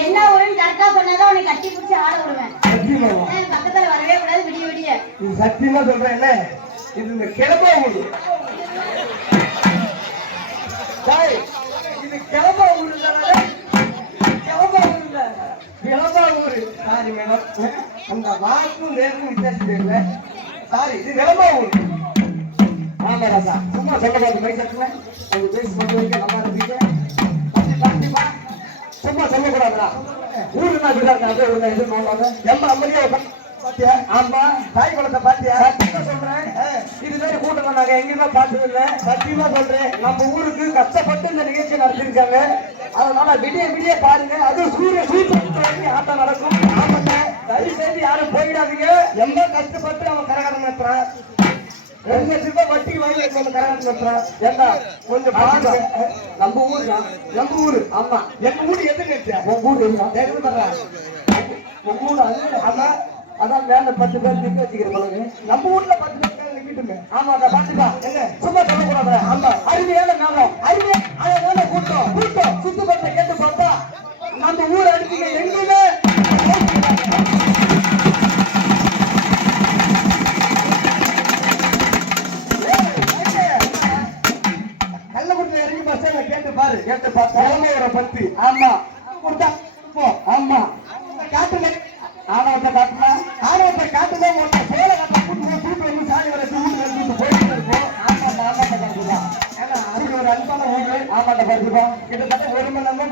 என்ன ஊருன்னு கரெக்டா சொன்னாதான் உன்னை கட்டி பிடிச்சி ஆட விடுவேன் பக்கத்துல வரவே கூடாது விடிய விடிய இது சத்தியமா சொல்றேன் என்ன இது இந்த கிளம்பா ஊரு டேய், இது கிளம்பா ஊரு? கிளம்பா ஊரு இல்ல. கிளம்பா ஊரு. Sorry madam. அந்த வாக்கும் நேருக்கும் வித்தியாசம் தெரியல. சாரி, இது கிளம்பா ஊரு. ஆமா ராசா. சும்மா சொல்லக்கூடாது மைசெட்ல. உங்க பேசி மட்டும் நல்லா இருப்பீங்க. சொல்லக்கூடாதுடா. எதுவும் அமைதியா பாத்தியா? ஆமா. தாய் குளத்தை பாத்தியா? சத்தியமா சொல்றேன். இது மாதிரி கூட்டம் நாங்க எங்கேயுமே பார்த்தது இல்ல சத்தியமா சொல்றேன். நம்ம ஊருக்கு கஷ்டப்பட்டு இந்த நிகழ்ச்சி நடத்திருக்காங்க அதனால விடிய விடிய பாருங்க. அது சூரிய சூரிய ஆட்டம் நடக்கும். ஆமாங்க. தயவு செய்து யாரும் போயிடாதீங்க. ரொம்ப கஷ்டப்பட்டு அவன் நடத்துறான் ரெண்டு லட்சம் ரூபாய் வட்டி வாங்கி நம்ம கரகாட்டம் நடத்துறான் ஏண்டா? கொஞ்சம் பாருங்க. நம்ம ஊரு நம்ம ஊரு? ஆமா. எங்க ஊரு எது நிறுத்தியா உங்க ஊரு எங்க தர்றா உங்க ஊரு அது அதான் அதான் மேல பத்து பேர் நிக்க வச்சுக்கிற பழகு நம்ம ஊர்ல பத்து பேர் மேல நிக்கட்டுமே ஆமா அத பாத்துப்பா. என்ன? சும்மா சொல்லக்கூடாது? ஆமா. அருமையான மேலம் அருமை அழகான கூட்டம். கூட்டம் சுத்துப்பட்ட கேட்டு பார்த்தா நம்ம ஊர் ஸ்டாண்ட்ல கேட்டு பாரு கேட்டு பத்து தலைமையோட பத்தி ஆமா. கொடுத்தா ஆமா. காட்டுல ஆணவத்தை காட்டுனா ஆணவத்தை காட்டுல உன்னை சேலை கட்ட கூட்டு சூட்டு வந்து சாலை வர சூட்டு வந்து போயிட்டு இருக்கோம் ஆமா ஆமாட்ட காட்டுதான் ஏன்னா அது ஒரு அன்பான ஊரு. ஆமாட்ட பார்த்துப்போம் கிட்டத்தட்ட ஒரு மணி நேரம்